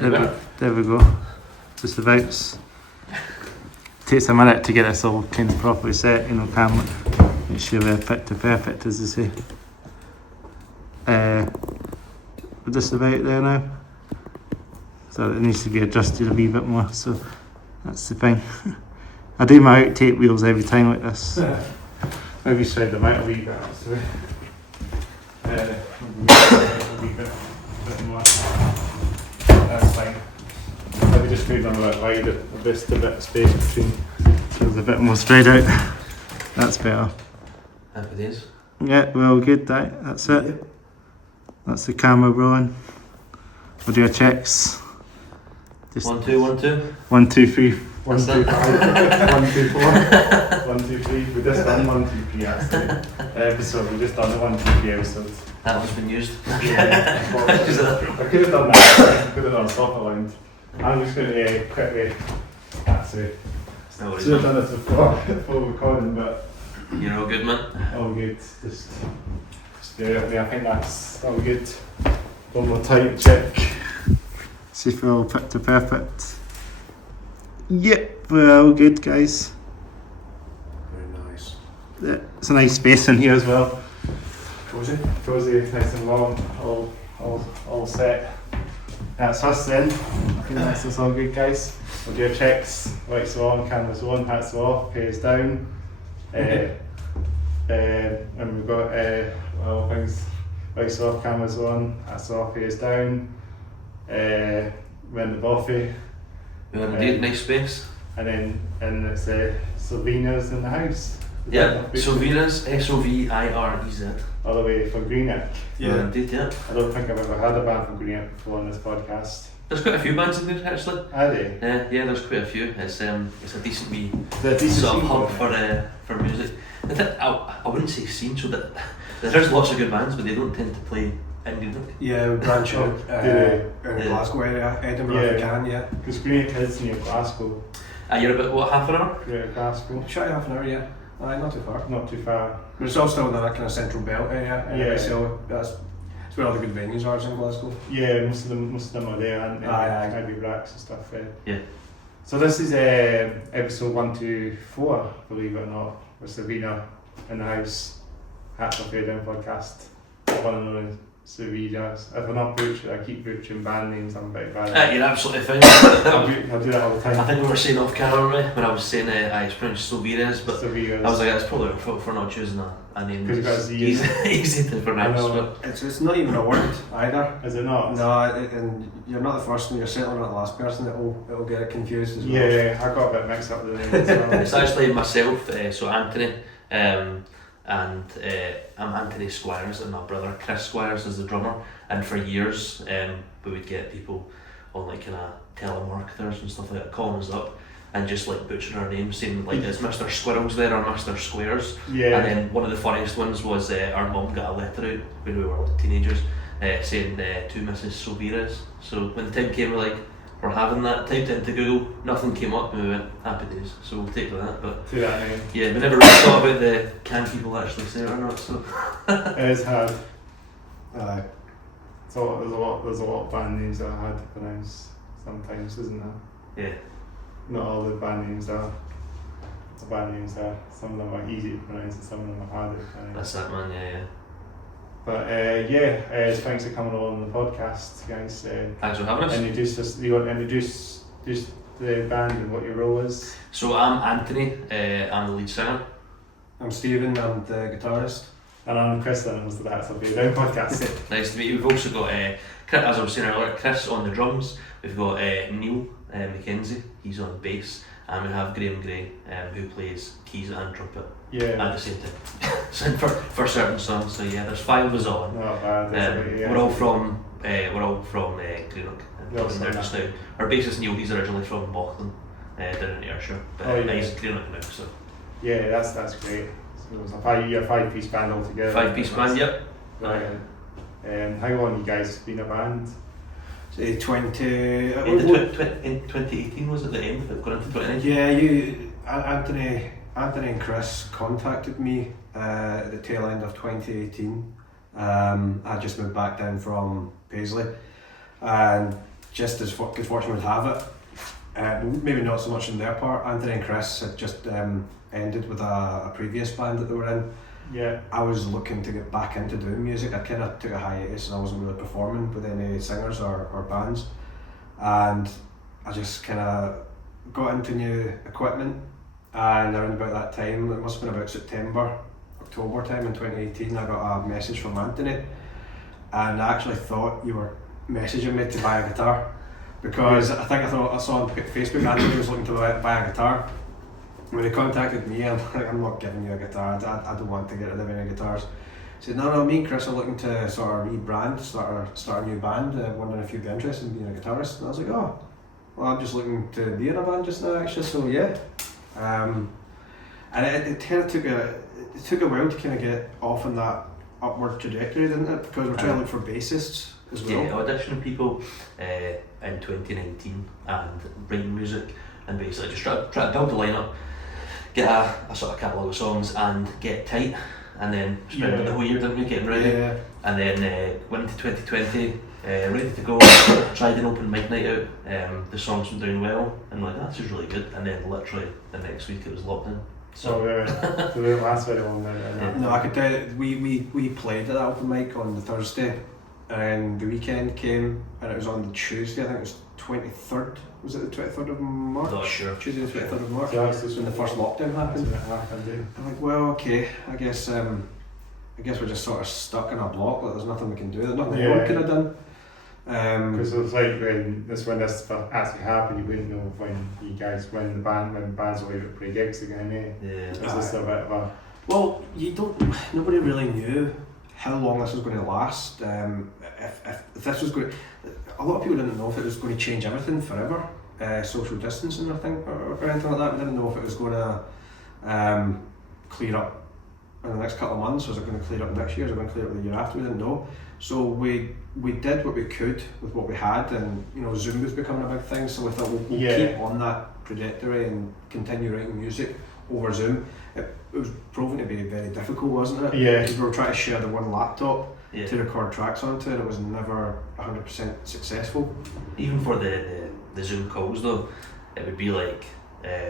There we go. Just about. Takes a minute to get this all kind of properly set, camera. Make sure we're picture perfect, as they say. We're just about there now. So it needs to be adjusted a wee bit more, so that's the thing. I do my outtake wheels every time like this. Maybe spread them out a wee bit, actually. A wee bit more. That's fine. Maybe just move them a bit wider, just a bit of space between, so there's a bit more spread out. That's better. Happy days. Yeah, we're all good, that's it. Yep. That's the camera rolling. We'll do our checks. Just 1, 2, 1, 2. 1, 2, 3. 1, 2, 5. 1, 2, 4. 1, 2, 3. We just done 1, 2, 3 actually. Episode. We just done the 1, 2, 3 episodes. That one's been used. Yeah. I could have done that. I could have done soft aligned. I'm just going to quickly. That's it. Should have done this before recording, but you're all good, man. All good. Just do it. I think that's all good. One more time check. See if we're all picture perfect. Yep, we're all good, guys. Very nice. Yeah, it's a nice space in here as well. Cozy, nice and long, all set. That's us then. I think that's us all good, guys. We'll do our checks. Lights are on, cameras on, hats are off, pays down. And we've got all things. Lights off, cameras on, hats off, pays down. We're in the buffet. We're in a nice space. And it's Sovirez in the house. Yeah, Sovirez, Sovirez. All the way from Greenock. Yeah, indeed, yeah. I don't think I've ever had a band from Greenock before on this podcast. There's quite a few bands in there actually. Are they? Yeah, there's quite a few. It's a decent wee sort of hub for music. I wouldn't say scene, so that there's lots of good bands, but they don't tend to play in Greenock. Yeah, we branch out in Glasgow area, Edinburgh if we can, yeah. Because Greenock is near Glasgow. You're about, what, half an hour? Yeah, Glasgow. Shy half an hour, yeah. Not too far. Not too far. But it's all still in that kind of central belt area. Yeah. So it's where all the good venues are in Glasgow. Yeah, most of them are there, and maybe racks and stuff. Yeah. So this is episode 124, believe it or not, with Savina in the house. Hats Off Your Down podcast. One and only Sovirez. If I'm not butchering, I keep butchering band names. I'm a bit bad. You're absolutely fine. I do that all the time. I think we were saying off camera when I was saying it's pronounced Sovirez, but Sovirez. I was like, that's probably for not choosing a name that's easy to pronounce. But it's not even a word either. Is it not? No, and you're not the first and you're certainly not the last person that'll get it confused as well. Yeah, I got a bit mixed up with the name as well. It's actually myself, so Anthony, and I'm Anthony Squires, and my brother Chris Squires is the drummer. And for years, we would get people on like kind of telemarketers and stuff like that calling us up and just like butchering our names, saying like, is Mr. Squirrels there or Mr. Squares? Yeah. And then one of the funniest ones was our mum got a letter out when we were like teenagers saying to Mrs. Sovirez. So when the time came, we're having that, typed into Google, nothing came up, and we went, happy days, so we'll take that. But to that name. Yeah, we never really thought about can people actually say it or not, so. It is hard. So there's a lot of band names that are hard to pronounce sometimes, isn't there? Yeah. Not all the band names are. The band names are. Some of them are easy to pronounce and some of them are harder to pronounce. That's it, man, yeah. But thanks for coming on the podcast, guys. Thanks for having us. You want to introduce the band and what your role is? So I'm Anthony, I'm the lead singer. I'm Stephen, I'm the guitarist. And I'm Chris, and I'm the Hats Off Your Down podcast. Nice to meet you. We've also got, as I was saying earlier, Chris on the drums. We've got Neil Mackenzie, he's on bass. And we have Graham Gray, who plays keys and trumpet at the same time. So for certain songs, so yeah, there's 5 of us on. Not bad. We're all from Greenock. There just now. Our bassist Neil, he's originally from Baughton, down in Ayrshire, but he's Greenock now. So yeah, that's great. So it's a 5-piece band altogether. 5-piece band, yep. Right. How long you guys been a band? In 2018 was it the end? Going into 2019? Yeah, Anthony and Chris contacted me at the tail end of 2018. I just moved back down from Paisley, and just as good fortune would have it, maybe not so much on their part, Anthony and Chris had just ended with a previous band that they were in. Yeah. I was looking to get back into doing music. I kind of took a hiatus and I wasn't really performing with any singers or bands, and I just kind of got into new equipment. And around about that time, it must have been about September, October time in 2018, I got a message from Anthony, and I actually thought you were messaging me to buy a guitar, because I thought I saw on Facebook Anthony was looking to buy a guitar. When he contacted me, I'm like, I'm not giving you a guitar, I don't want to get rid of any guitars. He said, no, me and Chris are looking to sort of rebrand, start a new band, wondering if you'd be interested in being a guitarist. And I was like, oh, well, I'm just looking to be in a band just now actually, so yeah. And it kind of took a while to kind of get off on that upward trajectory, didn't it? Because we're trying to look for bassists as well. Yeah, auditioning people in 2019 and writing music, and basically just try to build the lineup, get a sort of catalogue of songs and get tight, and then spend the whole year, didn't we, getting ready. Yeah. And then went into 2020, ready to go, tried an open mic night out, the songs were doing well, and like, this is really good, and then literally the next week it was lockdown. So they didn't last very long then. No, I could tell you, we played at that open mic on the Thursday, and the weekend came, and it was on the Tuesday, I think it was 23rd, was it the 23rd of March? Not sure. Tuesday the 23rd of March, So that's when the first lockdown happened. I'm like, well, okay, I guess we're just sort of stuck in a block, like there's nothing we can do, there's nothing anyone could have done. Because it was like when this actually happened, you wouldn't know when bands will leave play gigs again, eh? Yeah. It was just a bit of a... Well, nobody really knew how long this was going to last. If this was going to, a lot of people didn't know if it was going to change everything forever. Social distancing, I think, or anything like that. We didn't know if it was going to clear up in the next couple of months. Was it going to clear up next year? Was it going to clear up the year after? We didn't know. So we did what we could with what we had, and Zoom was becoming a big thing. So we thought we'll keep on that trajectory and continue writing music over Zoom. It was proven to be very difficult, wasn't it? Yeah. Because we were trying to share the one laptop Yeah. to record tracks onto, and it was never 100% successful. Even for the Zoom calls though, it would be like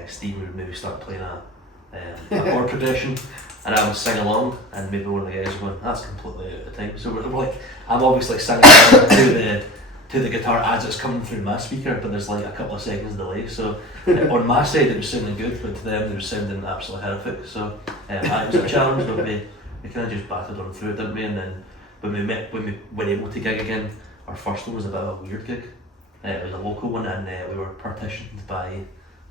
Steve would maybe start playing a chord progression, and I would sing along, and maybe one of the guys would go, that's completely out of time. So we're like, I'm obviously singing to the guitar as it's coming through my speaker, but there's like a couple of seconds delay. So on my side it was sounding good, but to them they were sounding absolutely horrific. So it was a challenge, but we kind of just battled on through it, didn't we? And then when we were able to gig again, our first one was a bit of a weird gig. It was a local one, and we were partitioned by,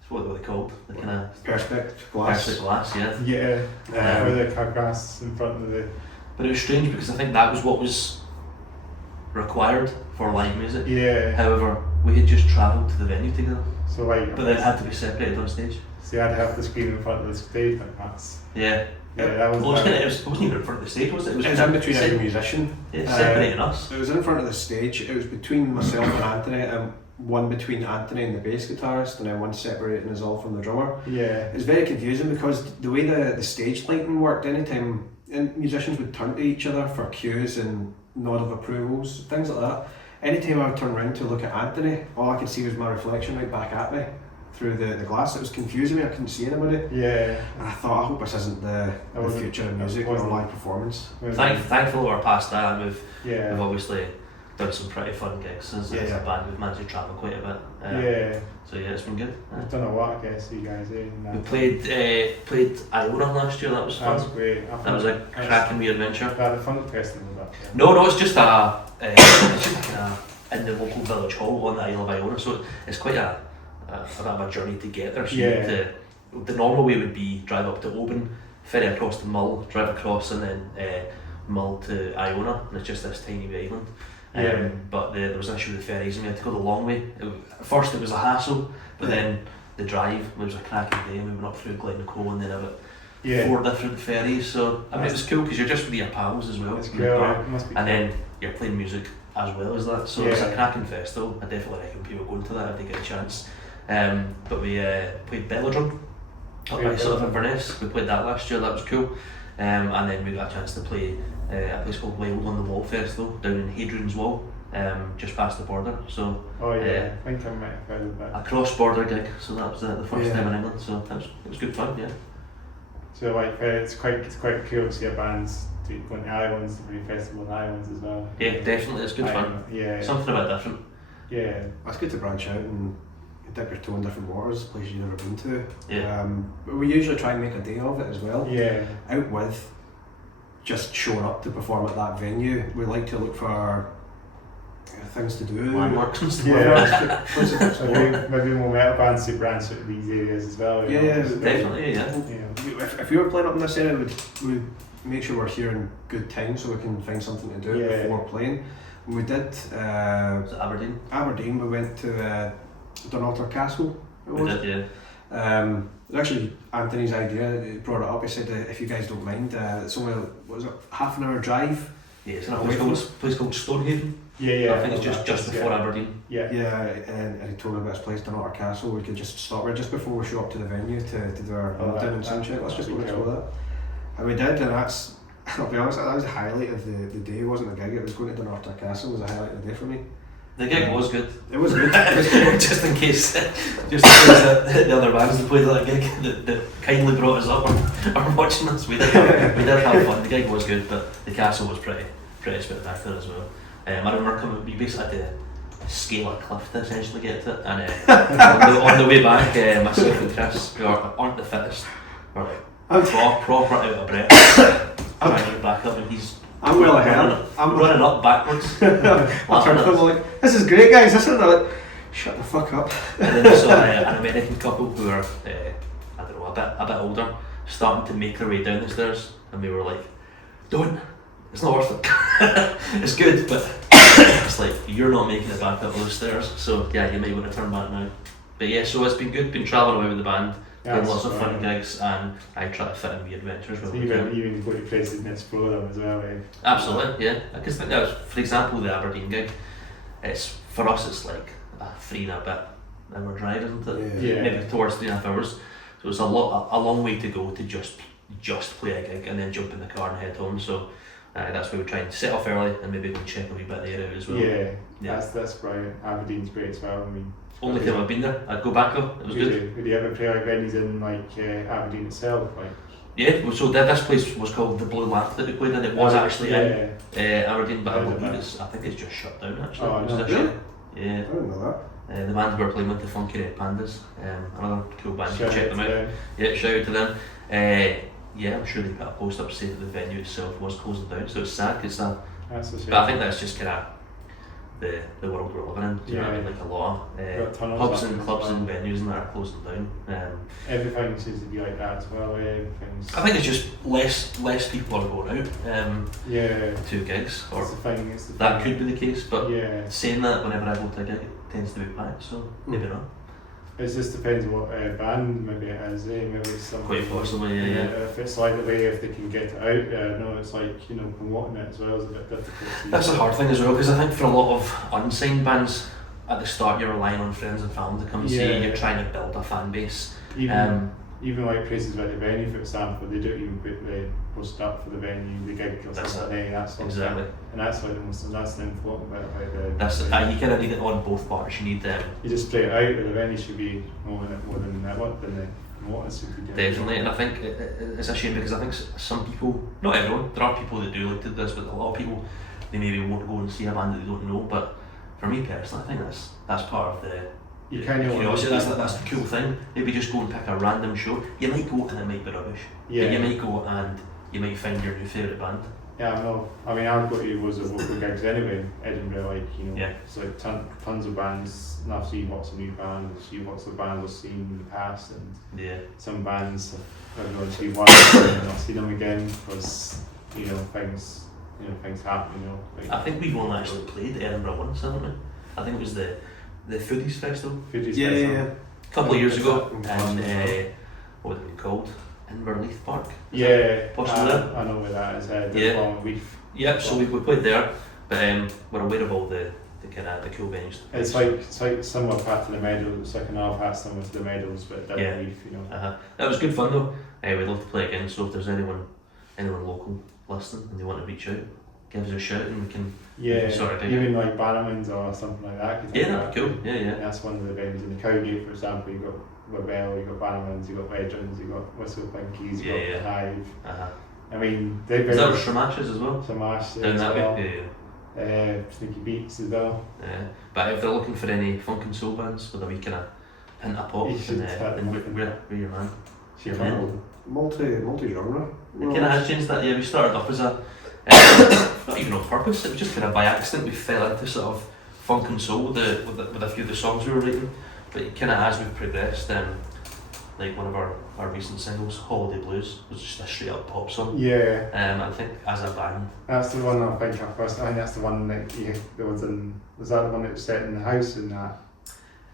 what were they called? The kind of Perspex glass. Perspex glass, yeah. Yeah, with the grass in front of the... But it was strange because I think that was what was required for live music. Yeah. However, we had just travelled to the venue together, So like... but then it had to be separated on stage. So you had to have the screen in front of the stage, like that's... Yeah. Yeah, that was... Well, it wasn't even in front of the stage, was it? It was in between every musician. Yeah, separating us. It was in front of the stage. It was between myself and Anthony, and one between Anthony and the bass guitarist, and then one separating us all from the drummer. Yeah. It was very confusing because the way the stage lighting worked, anytime musicians would turn to each other for cues and nod of approvals, things like that. Anytime I would turn around to look at Anthony, all I could see was my reflection right back at me through the glass. It was confusing me, I couldn't see anybody. Yeah. And I thought, I hope this isn't the future of music or live performance. Thankfully we're past that, and we've Yeah. obviously done some pretty fun gigs as a band. We've managed to travel quite a bit. Yeah. So yeah, it's been good. We've done a lot, I guess, you guys, eh? We played Iona last year. That was That fun. was great. That was a cracking wee adventure. We had a fun festival that. No, it's just in the local village hall on the Isle of Iona. So it's quite a bit of a journey to get there. So you need to, the normal way would be drive up to Oban, ferry across to Mull, drive across, and then Mull to Iona, and it's just this tiny wee island. But there was an issue with the ferries, and we had to go the long way. At first it was a hassle, but then the drive was a cracking day, and we went up through Glencoe and then about 4 different ferries. So I mean, it was cool because you're just with your pals as well. It's in cool, the car, it must be and cool. then you're playing music as well as that. So it's a cracking festival. I definitely recommend people going to that if they get a chance. But we played Belladrum up by sort of Inverness. We played that last year. That was cool. And then we got a chance to play a place called Wild on the Wall Festival down in Hadrian's Wall just past the border. So Oh yeah, I think I might have heard of that. a cross-border gig. So that was the first Yeah. time in England. So it was good fun. Yeah. So like it's quite cool to see a band going to islands, to play festival in islands as well. Yeah, definitely, it's good fun. Yeah. Something a bit different. Yeah. It's good to branch out and dip your toe in different waters, places you've never been to. Yeah. But we usually try and make a day of it as well. Yeah. Out with just showing up to perform at that venue. We like to look for things to do. Landmarks and stuff. Yeah. Places to explore. Maybe more metal bands to branch out to these areas as well. you know, Yeah, just- Definitely, yeah. Yeah. If we were playing up in this area, we'd make sure we're here in good time so we can find something to do Yeah. before playing. When we did Was it Aberdeen? Aberdeen, we went to Dunalter Castle. It We was. did, yeah. It was actually Anthony's idea. He brought it up. He said, if you guys don't mind, it's only, what was it, half an hour drive? Yeah, it's in a place called Stonehaven. Yeah. I think it's just before Aberdeen. Yeah. Yeah, and he told me about his place, Dunalter Castle. We could just stop there just before we show up to the venue to do our Oh, dinner and that- sunshine. Let's just go and that'd be explore that. And we did, and that's, I'll be honest, that was the highlight of the day. It wasn't the gig, it was going to Dunalter Castle was the highlight of the day for me. The gig was good. It was good. just in case the other bands that played that gig that kindly brought us up are watching us. We did have fun. The gig was good, but the castle was pretty spectacular as well. I remember we basically had to scale a cliff to essentially get to it, and on the way back, myself and Chris, who aren't the fittest, were like proper out of breath, trying to get back up, and I'm well ahead. I'm running up backwards. I turned to them like, this is great, guys. This is like, shut the fuck up. And then we saw an American couple who are, I don't know, a bit older, starting to make their way down the stairs, and we were like, don't, it's not worth it. It's good, but it's like, you're not making it back up those stairs, so yeah, you might want to turn back now. But yeah, so it's been good, been travelling away with the band, doing lots of fun gigs, and I try to fit in wee adventures. So even go to places and explore them as well. Absolutely, yeah. I think that was, for example, the Aberdeen gig. It's for us, it's like a 3.5 hour drive, isn't it? Yeah. Maybe towards 3.5 hours. So it's a long way to go to just play a gig and then jump in the car and head home. So that's why we try and set off early and maybe go and check a wee bit of the area as well. Yeah. That's brilliant. Aberdeen's great as well. I mean, only time I've been there, I'd go back though. It was good. Would you ever play like venues in like Aberdeen itself? Like, yeah, so this place was called the Blue Lamp that we played in. It was actually in Aberdeen, but I think it's just shut down actually. Oh, It was no. this Really? year. Yeah. I didn't know that. The band we were playing with, the Funky Red Pandas, another cool band, you can check them out. Yeah, shout out to them. Yeah, I'm sure they put a post up saying that the venue itself was closing down, so it's sad because That's a shame. but I think that's just kind of the world we're living in. Do you know what I mean? Like a lot Got of tunnels pubs up and as clubs well. and venues and that are closing down. Everything seems to be like that as well. Everything's. I think it's just less people are going out Yeah. to gigs, or It's the thing. It's the that thing. could be the case. But Yeah. saying that, whenever I go to a gig, it tends to be packed, so maybe not. It just depends on what band maybe it is. Maybe it's something. Quite possibly, yeah. If it's like the way if they can get it out, no, it's like promoting it as well is a bit difficult. That's a hard thing as well, because I think for a lot of unsigned bands, at the start you're relying on friends and family to come and see you, you're trying to build a fan base. Even like places like the venue, for example, they don't even put the post up for the venue, the gig or That's something like that. That's Exactly. And that's like that's the important bit about the. That's you kind of need it on both parts. You need them. You just play it out, but the venue should be more than the promoters should be doing. Definitely, and I think it's a shame because I think some people, not everyone, there are people that do like to do this, but a lot of people, they maybe won't go and see a band that they don't know. But for me personally, I think that's part of the curiosity. That's the cool thing. Maybe just go and pick a random show. You might go and it might be rubbish. Yeah. But you might go and you might find your new favourite band. Yeah, I know. I mean, I've got to loads of local gigs anyway in Edinburgh, it's like tons of bands, and I've seen lots of new bands, I've seen lots of bands I've seen in the past, and some bands I've gone to see once and I'll see them again because, things happen, I think we've only actually played Edinburgh once, haven't we? I think it was the Foodies Festival Yeah. a couple of years ago, Yeah. and what was it called? Inverleith Park. Yeah, Possibly there? I know where that is. Yeah. Long Leaf. Yep. So we played there, but we're aware of all the kind of the cool venues. It's like similar part to the Meadows. It's like another part similar to the Meadows, but down Leaf. That was good fun though. We'd love to play again. So if there's anyone local listening and they want to reach out, give us a shout and we can sort of even like Bannerman's or something like that. That'd be cool. Yeah. That's one of the bands in the Cowgate, for example. You got Rebel, you got Bannerman's, you got Legends, you got Whistle Pinkies, you got Hive. I mean, they've Is that for Shamaches as well? Shamash down as that well. way. Sneaky Beats as well. But if they're looking for any funk and soul bands with a wee kind of hint of pop, then we're your man. Multi-genre. Kind of has changed that. Yeah, we started off as a not even on purpose. It was just kind of by accident we fell into sort of funk and soul with a few of the songs we were writing. But kind of as we've progressed, like one of our recent singles, Holiday Blues, was just a straight up pop song. I think as a band. That's the one I think I first. I think that's the one that was that the one that was set in the house and that?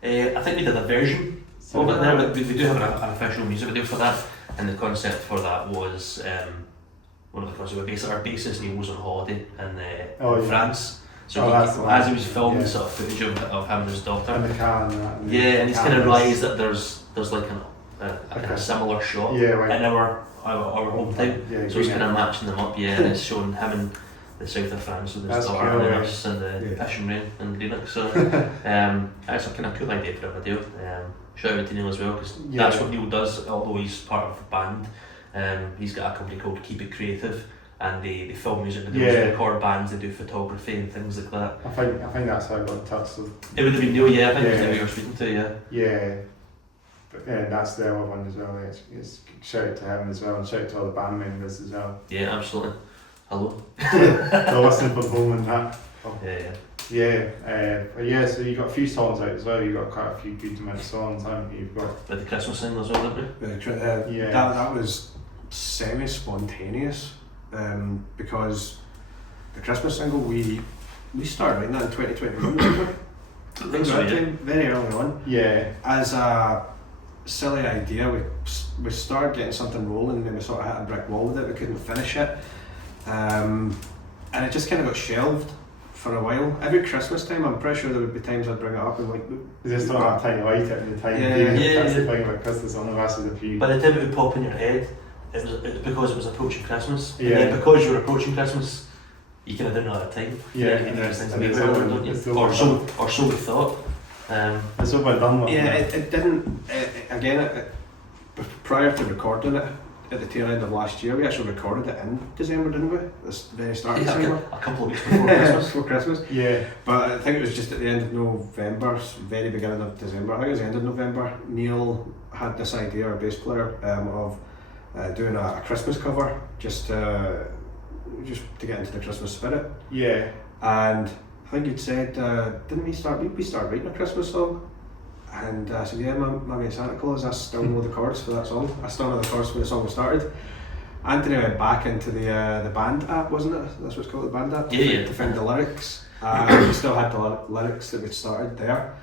I think we did a version of it there, but we do have an official music video for that, and the concept for that was one of the concepts. Our bassist Neil was on holiday in France. So as he was filming sort of footage of him and his daughter. And the car and that. And he's kind of realised that there's like a kind of similar shot in our hometown. So he's kind of matching them up, and it's showing him in the south of France with his daughter and us and the fishing rain in Greenock. So that's a kind of cool idea for a video. Shout out to Neil as well, because that's what Neil does, although he's part of a band. He's got a company called Keep It Creative, and they film music videos, they record bands, they do photography and things like that. I think that's how I got in touch with. It would have been Neil, I think it was Neil you were speaking to, But that's the other one as well. It's shout out to him as well, and shout out to all the band members as well. Yeah, absolutely. Hello. So listening from home and that. So you got a few songs out as well. You got quite a few good amount of songs, haven't you? You've got with the Christmas single as well, didn't we? That was semi-spontaneous, because the Christmas single we started writing that in 2021. Very early on. As a silly idea, we started getting something rolling, and then we sort of hit a brick wall with it. We couldn't finish it, and it just kind of got shelved for a while. Every Christmas time, I'm pretty sure there would be times I'd bring it up and like. Is this not that time to write it in the time? That's the thing about Christmas. One of us is a few. By the time it would pop in your head, it was because it was approaching Christmas. And then because you were approaching Christmas, you kind of didn't have time. Or so we thought. It's what we've done with it didn't. Prior to recording it at the tail end of last year, we actually recorded it in December, didn't we? This very start of December. A couple of weeks before Christmas. Before Christmas. But I think it was just at the end of November, very beginning of December. I think it was the end of November. Neil had this idea, our bass player, of doing a Christmas cover, just to get into the Christmas spirit. And I think you'd said, didn't we start writing a Christmas song? And I said, my mate Santa Claus, I still know the chords for that song. I still know the chords for the song we started. Anthony went back into the band app, wasn't it? That's what it's called, the band app? To find the lyrics. We still had the lyrics that we'd started there.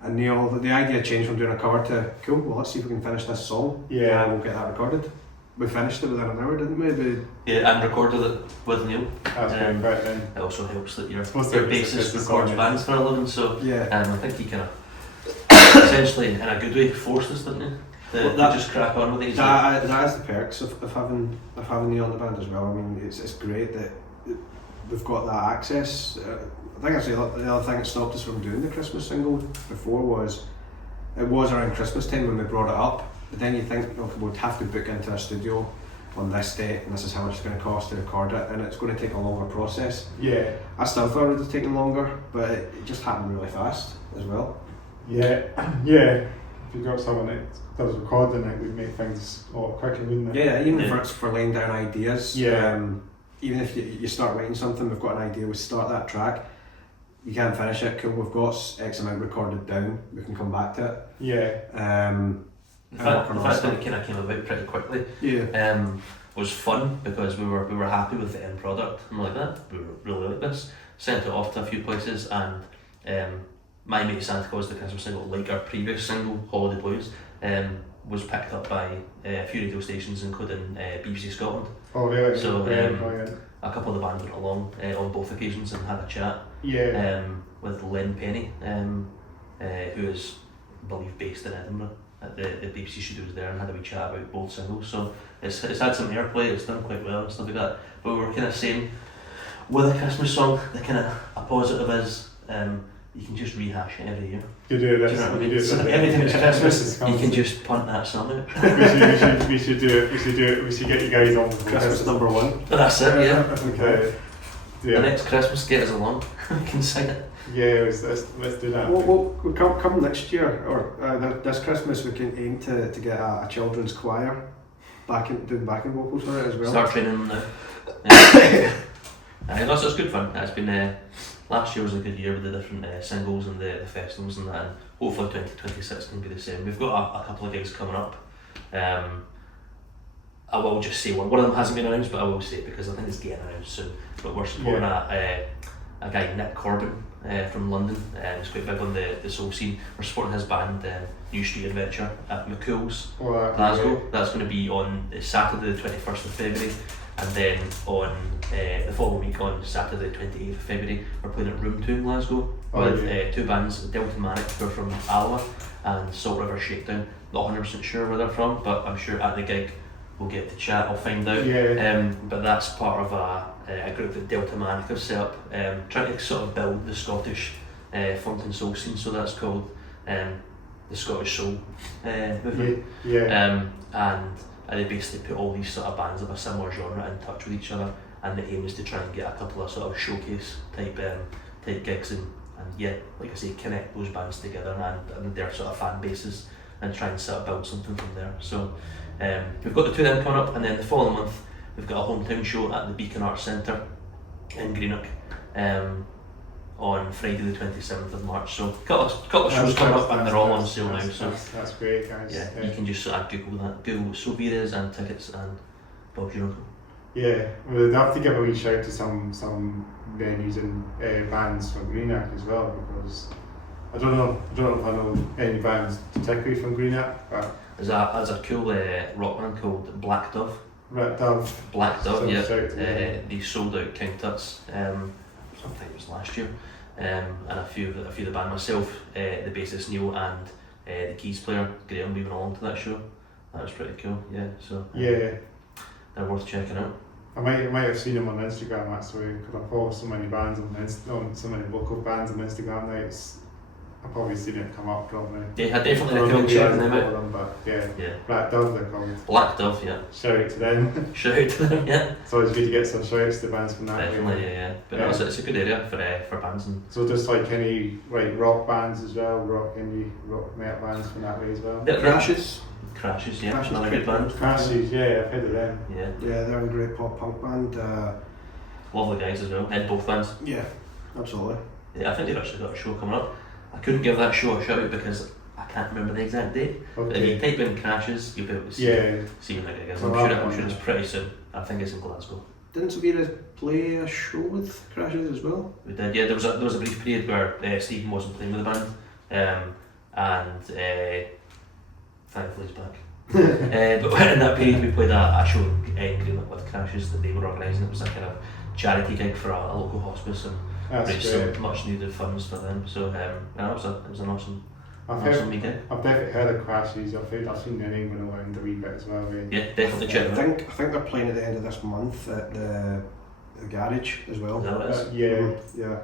And Neil, the idea changed from doing a cover to, cool, well let's see if we can finish this song. And we'll get that recorded. We finished it within an hour, didn't we? And recorded it with Neil. That's going back then. It also helps that your bassist records bands for a living, so I think he kind of essentially, in a good way, forced us, didn't he? To just crack on with these. That is the perks of having Neil in the band as well. I mean, it's great that we've got that access. I think actually the other thing that stopped us from doing the Christmas single before was it was around Christmas time when we brought it up. But then you think, we'd have to book into a studio on this date, and this is how much it's going to cost to record it, and it's going to take a longer process. I still thought it would have taken longer, but it just happened really fast as well. If you got someone that does recording, it would make things a lot quicker, wouldn't it? Even if it's for laying down ideas. Even if you start writing something, we've got an idea, we start that track, you can't finish it, cool, we've got X amount recorded down, we can come back to it. The fact that it kind of came about pretty quickly was fun, because we were happy with the end product, and we're like that, we really like this. Sent it off to a few places, and My Mate Santa Claus, the Christmas single, like our previous single, Holiday Blues, was picked up by a few radio stations, including BBC Scotland. Oh really? So a couple of the bands went along on both occasions and had a chat with Len Penny, who is, I believe, based in Edinburgh at the BBC studios there, and had a wee chat about both singles. So it's had some airplay, it's done quite well and stuff like that. But we were kind of saying, with a Christmas song, the kind of a positive is you can just rehash it every year. You do this. Do you know what I You mean? do So this. every time it's Christmas, is you can just punt that song out. we should do it. We should get you guys on before Christmas number one. That's it, yeah. Okay. The Yeah. next Christmas, get us along. We can sing it. Yeah. Let's do that. Well, come next year, or this Christmas, we can aim to get a children's choir doing backing vocals for it as well. Start training them now. It's good fun. It's been last year was a good year with the different singles and the festivals and that, and hopefully 2026 can be the same. We've got a couple of gigs coming up. I will just say one of them hasn't been announced, but I will say it because I think it's getting announced soon. But we're supporting a guy, Nick Corbin, from London. He's quite big on the soul scene. We're supporting his band, New Street Adventure, at McCool's, Glasgow. That's going to be on Saturday the 21st of February, and then on the following week on Saturday the 28th of February we're playing at Room 2 in Glasgow with two bands, Delta Manic, who are from Alloa, and Salt River Shakedown. Not 100% sure where they're from, but I'm sure at the gig we'll get to chat, I'll find out. But that's part of a group that Delta Manic have set up, trying to sort of build the Scottish funk and soul scene, so that's called the Scottish Soul movement. And they basically put all these sort of bands of a similar genre in touch with each other, and the aim is to try and get a couple of sort of showcase type gigs and like I say, connect those bands together and their sort of fan bases, and try and sort of build something from there. So we've got the two of them coming up, and then the following month we've got a hometown show at the Beacon Arts Centre in Greenock on Friday the 27th of March. So a couple of shows coming up, and they're all on sale now. So that's great, guys. Yeah, you can just sort of Google Sovirez and tickets and Bob's your uncle. Yeah, we'd have to give a wee shout to some venues and bands from Greenock as well, because I don't know if I know any bands particularly from Greenock, but there's a cool rock band called Black Dove. Black Dove, yeah. They sold out King Tut's, sometime it was last year, and a few of the band, myself, the bassist Neil, and the keys player Graham, we went along to that show. That was pretty cool, yeah. So they're worth checking out. I might have seen them on Instagram actually, because I follow so many bands so many local bands on Instagram now. I've probably seen it come up probably. Yeah, I definitely recommend checking them out. But Black Dove they're called. Black Dove, yeah. Shout out to them. Shout out to them, yeah. It's always good to get some shouts to bands from that. Definitely, yeah. But no, it's a good area for bands. And so just like any rock bands as well, indie rock metal bands from that way as well. Yeah, Crashes, yeah, another good band. Crashes, yeah, I've heard of them. Yeah, they're a great pop punk band. Lovely guys as well, in both bands. Yeah, absolutely. Yeah, I think they've actually got a show coming up. I couldn't give that show a shout out because I can't remember the exact date. Okay. But if you type in Crashes, you'll be able to see when the gig is. I'm sure it's pretty soon. I think it's in Glasgow. Didn't Sovirez play a show with Crashes as well? We did, yeah. There was a brief period where Stephen wasn't playing with the band, and thankfully he's back. But in that period we played a show in Greenock with Crashes that they were organising. It was a kind of charity gig for a local hospice and raised some much needed funds for them. So it was an awesome weekend. I've definitely heard of Crashes. I've seen their name going around a wee bit as well. Yeah, definitely check them out. I think they're playing at the end of this month at the garage as well. Is that what it is? Yeah.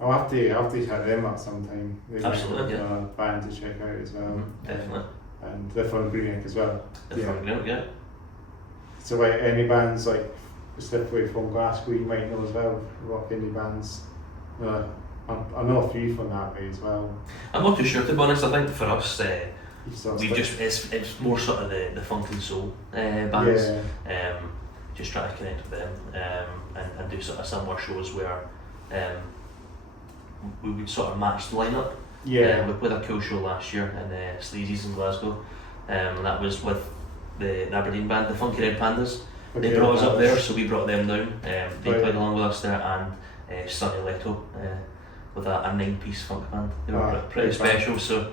I'll have to chat them up sometime. Absolutely, a band to check out as well. Definitely. And they're from Greenock as well. They're from Greenock, yeah. So any bands like specifically from Glasgow you might know as well, rock indie bands. I know a few from that way as well. I'm not too sure, to be honest. I think for us, it's more sort of the funk and soul bands. Just try to connect with them and do sort of similar shows where we would sort of match the lineup. We played a cool show last year in Sleazy's in Glasgow, and that was with the Aberdeen band, the Funky Red Pandas. They brought us up there, so we brought them down. They played along with us there, and Sonny Leto with a 9-piece funk band. They were pretty special, so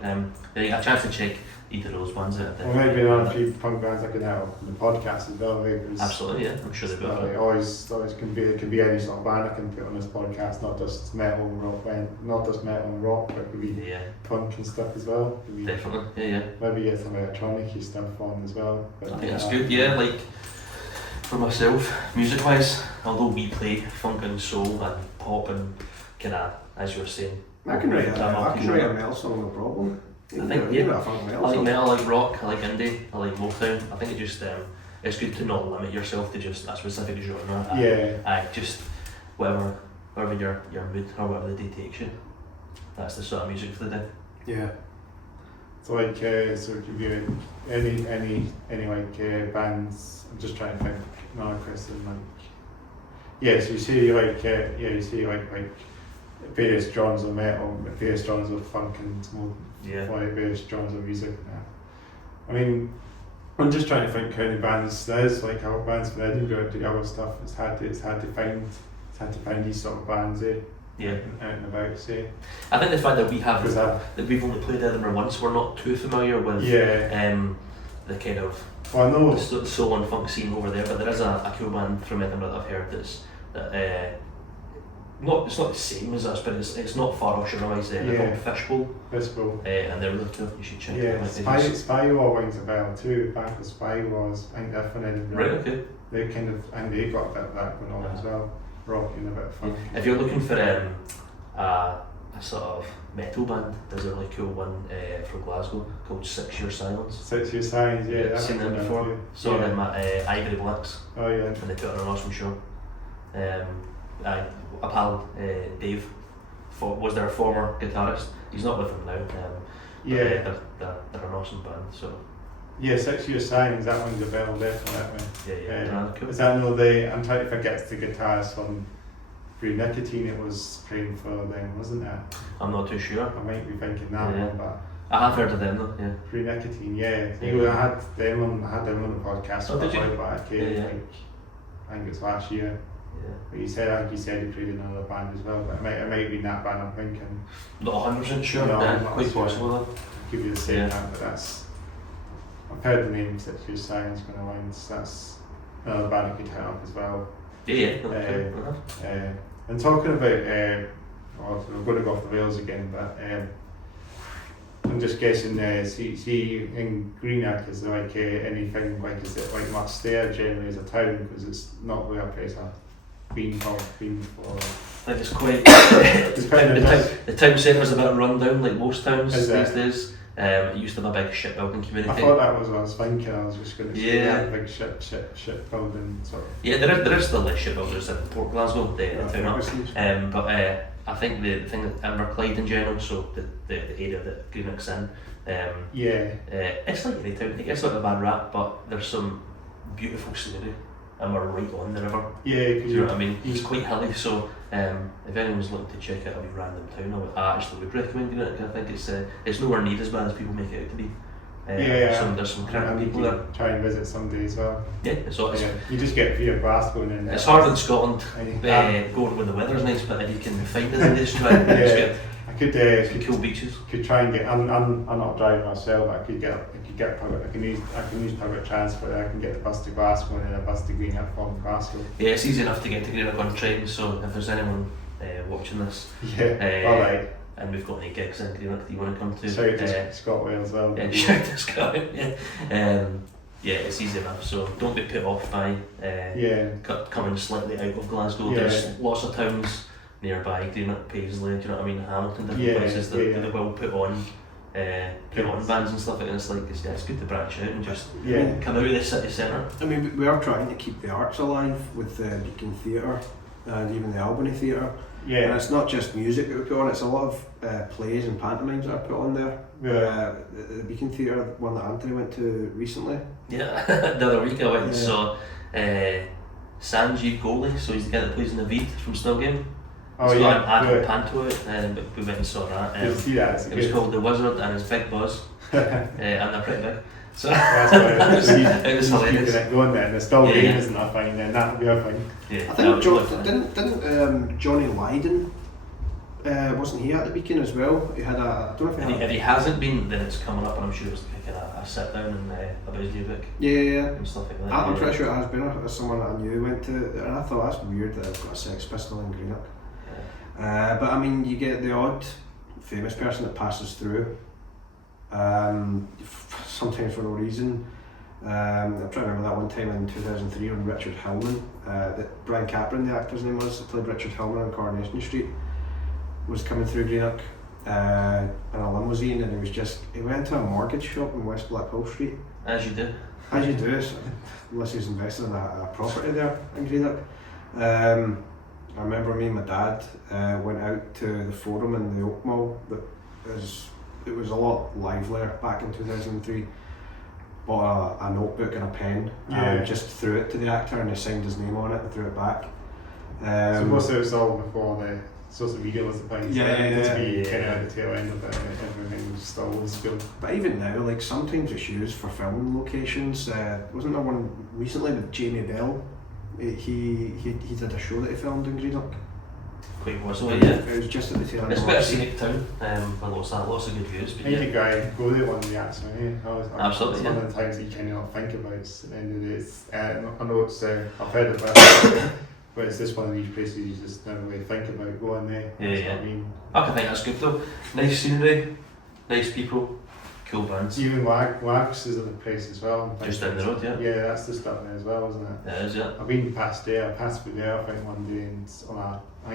they got a chance to check either of those bands out. Well, maybe another few punk bands I could have on the podcast as well. Absolutely, yeah, I'm sure they will. It always can be any sort of band I can put on this podcast, not just metal and rock, but it could be punk and stuff as well. Definitely, yeah. Maybe get some electronic-y stuff on as well. I think that's good, yeah. Like for myself, music-wise, although we play funk and soul and pop and kind of, as you were saying, I can write a genre. metal song, no problem. I think, yeah, I like metal, I like rock, I like indie, I like Motown. I think it just it's good to not limit yourself to just a specific genre. I just whatever your mood or whatever the day takes you. That's the sort of music for the day. Yeah. So like, so give you any like bands. I'm just trying to think another question. Like, yeah. So you see like you see like various genres of metal, various genres of funk, and more like various genres of music. I mean, I'm just trying to think how many bands there is. Like our bands from Edinburgh do other stuff. It's hard to find these sort of bands. Out and about, say. I think the fact that we've only played Edinburgh once, we're not too familiar with the kind of the soul and funk scene over there. But there is a cool band from Edinburgh that I've heard it's not the same as us, but it's not far off otherwise. They're called Fishbowl. And they're really cool. You should check them out. Spywall rings a bell too. Back with Spywalls, I think they're from Edinburgh. Right, okay. They kind of, and they got that going on as well. Rocking a bit of fun. If you're looking for a sort of metal band, there's a really cool one from Glasgow called 6 Year Silence. 6 Year Silence, yeah. I've seen them before. Saw them at Ivory Blacks. Oh yeah. And they put on an awesome show. A pal, Dave, was their former guitarist. He's not with them now. They're an awesome band. So. Yeah, 6 Year Silence, that one's a bell, definitely. Yeah. Cool. Is that I'm trying to forget the guitarist from Greenock, it was playing for them, wasn't it? I'm not too sure. I might be thinking that one, but I have heard of them though, yeah. Greenock, I had them on the podcast a while back, like, I think it's last year. Yeah. But you said he played in another band as well, but it might be that band I'm thinking. Not 100% sure, quite possible though. I'll give you the same that, but that's... I've heard the name 6 Year Silence going around, so that's another band I could hit up as well. And talking about, we're going to go off the rails again, but I'm just guessing, see in Greenock, is there like anything, like is it like much there generally as a town, because it's not where a place I've been for. I think it's quite, the town centre's a bit run down like most towns these days. It used to have a big shipbuilding community. I thought that was what I was thinking. I was just going to say that big shipbuilding sort of. Yeah, there is still like shipbuilders in Port Glasgow, the town up. But I think the thing that Inverclyde in general, so the area that Greenock's in, it's like any town. It gets like a bad rap, but there's some beautiful scenery, and we're right on the river. Yeah, do you know what I mean? It's quite hilly, so if anyone's looking to check out a wee random town, I actually would recommend it. I think it's nowhere near as bad as people make it out to be. There's some cracking people there. Try and visit someday as well. Yeah, you just get free of Glasgow and it's hard in Scotland going when the weather's nice, but if you can find it in this try, it's good. I could cool beaches. Could try and get. I'm not driving myself. But I can use public transport. I can get the bus to Glasgow and then a bus to Greenock from Glasgow. Yeah, it's easy enough to get to Greenock on train. So if there's anyone watching this, alright. And we've got any gigs in Greenock that you want to come to, shout to Scotland as well. Yeah, shout to Scotland. Yeah, it's easy enough. So don't be put off by coming slightly out of Glasgow. There's lots of towns nearby, Greenock, Paisley, do you know what I mean, Hamilton, different places that will put on bands and stuff like that. It's like it's good to branch out and just come out of the city centre. I mean, we are trying to keep the arts alive with the Beacon Theatre and even the Albany Theatre. Yeah. And it's not just music that we put on, it's a lot of plays and pantomimes that are put on there. Yeah. The Beacon Theatre, one that Anthony went to recently. Yeah, the other week I went and saw Sanji Goalie, so he's the guy that plays in the Veed from Snowgame. It's got an adult panto out, but we went and saw that. It was called The Wizard and his Big Buzz, and they're pretty big. So it was hilarious. Going there, and the Snowgame isn't a thing, then that would be a thing. Yeah, I think didn't Johnny Lydon, wasn't he at the Beacon as well? He had I don't know if he hasn't been, then it's coming up, and I'm sure it's like a sit down and about his new book. Yeah. And stuff like that. I'm pretty sure it has been as someone that I knew went to, and I thought that's weird that I've got a Sex Pistol in Greenock. But I mean, you get the odd famous person that passes through, sometimes for no reason. I'm trying to remember that one time in 2003 when Richard Hillman Brian Capron, the actor's name was, that played Richard Hillman on Coronation Street, was coming through Greenock in a limousine, and he went to a mortgage shop in West Blackhall Street. As you do. As you do, unless he's invested in a property there in Greenock. I remember me and my dad went out to the Forum in the Oak Mall. It was a lot livelier back in 2003. Bought a notebook and a pen, and just threw it to the actor, and he signed his name on it and threw it back. So most of it was all before the social media was the thing. Kind of at the tail end of it, everything was still old school. But even now, like sometimes it's used for film locations. Wasn't there one recently with Jamie Bell? He did a show that he filmed in Greenock. Quite possibly, yeah. It was just at the tail end. It's quite a scenic town, with lots of good views. But I think go there one day actually. Absolutely, it's one of the times that you kind of not think about at the end of the day. I know it's I've heard of it, but it's just one of these places you just never really think about going there. Yeah. I mean, I think that's good though. Nice scenery, nice people, cool bands. Even Wags is at the place as well. Just down the road, yeah. Yeah, that's the stuff there as well, isn't it? It is, yeah. I've been past there. I passed through there I think one day, and I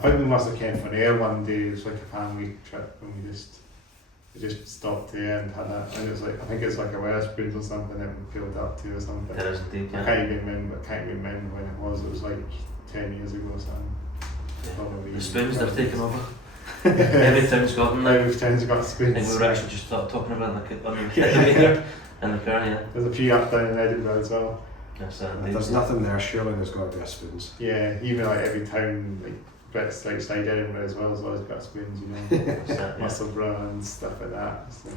think we must have came from there one day. It was like a family trip, and we just stopped there and had that. And it was like, I think it's like a Wetherspoons or something that we filled up to or something. It is indeed, yeah. I can't even remember when it was. It was like 10 years ago or something. Yeah. Probably. The spoons they've taken over. Every town's got them now. Every town's got spoons. I think we were actually just talking about in the car, yeah. There's a few up down in Edinburgh as well. Yes, there's nothing there, surely there's got to be a spoons. Yeah, even like every town, like Brits outside Edinburgh as well has always got spoons, you know. Musselburgh and stuff like that. So.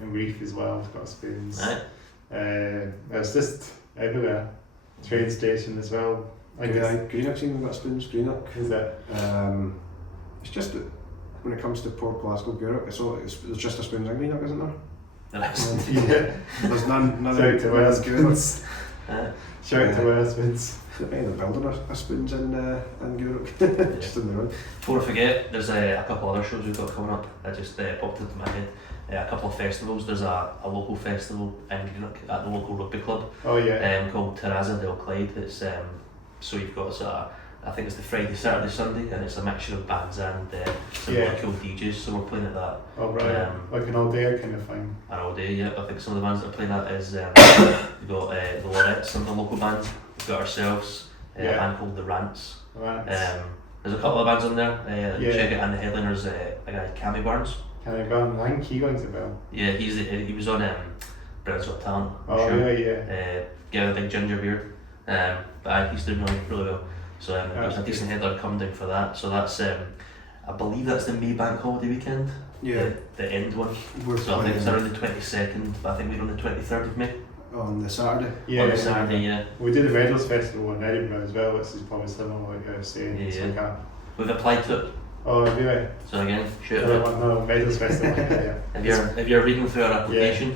And Reef as well has got spoons. It's just everywhere. Train station as well. Greenock's even got spoons. Greenock. Is it? It's just that when it comes to Port Glasgow, Greenock, there's just a spoons in Greenock, isn't there? Yeah. There's none Shout out to Wetherspoons. Shout out to Wetherspoons. They're building a spoons in Greenock, just in the road. Before I forget, there's a couple other shows we've got coming up. I just popped into my head. A couple of festivals. There's a local festival in Greenock at the local rugby club. Oh yeah. Called Terraza del Clyde. It's so you've got I think it's the Friday, Saturday, Sunday, and it's a mixture of bands and some really cool DJs. So we're playing at that. Oh right. Like an all day kind of thing. An all day, yeah. I think some of the bands that are playing that is we've got the Lorettes, some of the local bands. We've got ourselves, a band called the Rants. There's a couple of bands on there. Check it, and the headliner's a guy, Cammy Barnes. Cammy Barnes, I think he rings a bell. Yeah, he was on Britain's Got Talent. Oh sure. Yeah. Guy with a big ginger beard. But he's doing really well. So there's a decent headliner coming down for that. So that's I believe that's the May Bank Holiday weekend. Yeah. The end one. So I think it's around the 22nd, but I think we're on the 23rd of May. On the Saturday? Yeah. On the Saturday, yeah. We did a Medals Festival in Edinburgh as well, which is probably similar like I was saying. Yeah. We've applied to it. Oh, have you? So again, shoot it. No, Medals Festival, yeah. If you're reading through our application,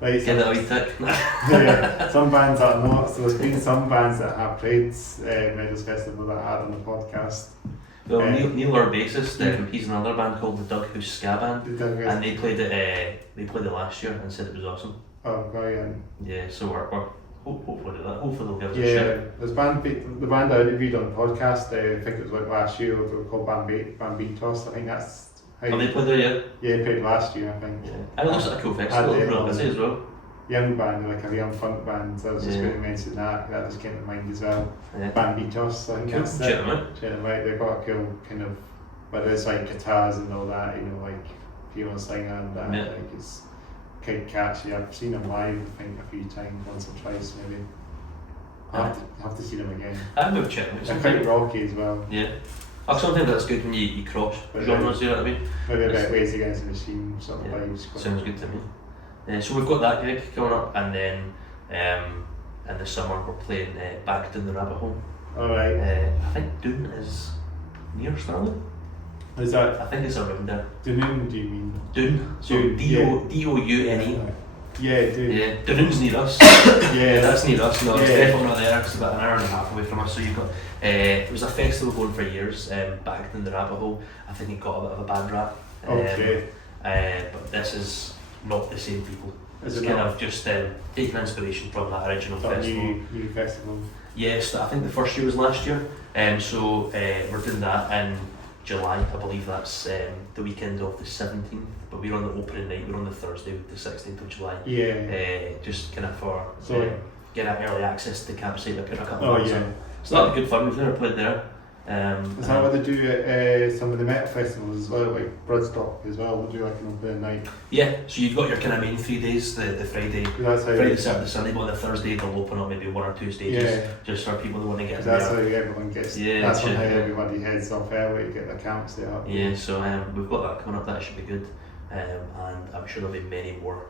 right, give it a wee tick. Yeah, some bands are not, so there's been some bands that have played Medals Festival that I had on the podcast. Well, Neil, our bassist, he's in another band called the Doug House Ska Band, and they played it last year and said it was awesome. Oh, brilliant. Yeah, so we're hopefully they'll give us a shot. There's the band I interviewed on the podcast, I think it was like last year, they were called Band Toss. I think that's how they played there yet? Yeah, they played last year, I think. Yeah. And it looks like a cool festival, really busy as well. Young band, like a young funk band, so I was just going to mention that just came to mind as well. Band Toss, I think that's it. Right, they've got a cool kind of, whether it's like guitars and all that, you know, like piano singer and that, like it's quite catchy. I've seen them live, I think, a few times, once or twice maybe. I have to see them again. I've never checked them. They're quite rocky as well. Yeah. Sometimes that's good when you cross genres, you know what I mean? Maybe a bit Ways Against the Machine sort of vibes. Sounds good to me. So we've got that gig coming up, and then in the summer we're playing Back Down the Rabbit Hole. Alright. I think Doon is near Stirling. Is that? I think it's around there. Dunoon, do you mean? Doon. So D-O-U-N-E. Yeah, Doon. Yeah, Dunoon's near us. Yeah. That's near us. No, it's definitely not there. It's about an hour and a half away from us. So you've got, it was a festival going for years, Back Down the Rabbit Hole. I think it got a bit of a bad rap. Okay. But this is not the same people. It's kind of just taking inspiration from that original festival. New festival. Yes, I think the first year was last year. So we're doing that in July. I believe that's the weekend of the 17th. But we're on the opening night. We're on the Thursday, the 16th of July. Yeah. Just kind of for So get early access to the campsite. I put a couple oh of yeah. It's not good fun. We've never played there. Is that what they do at some of the metal festivals as well, like Broadstock as well? We'll do like an open night. Yeah, so you've got your kind of main 3 days, the Friday, That's how Friday, Saturday, Sunday, but on the Thursday they'll open up maybe 1 or 2 stages just for people who want to get in that's there. how everyone gets. That's how everybody heads off early to get their camp set up. Yeah, so we've got that coming up. That should be good, and I'm sure there'll be many more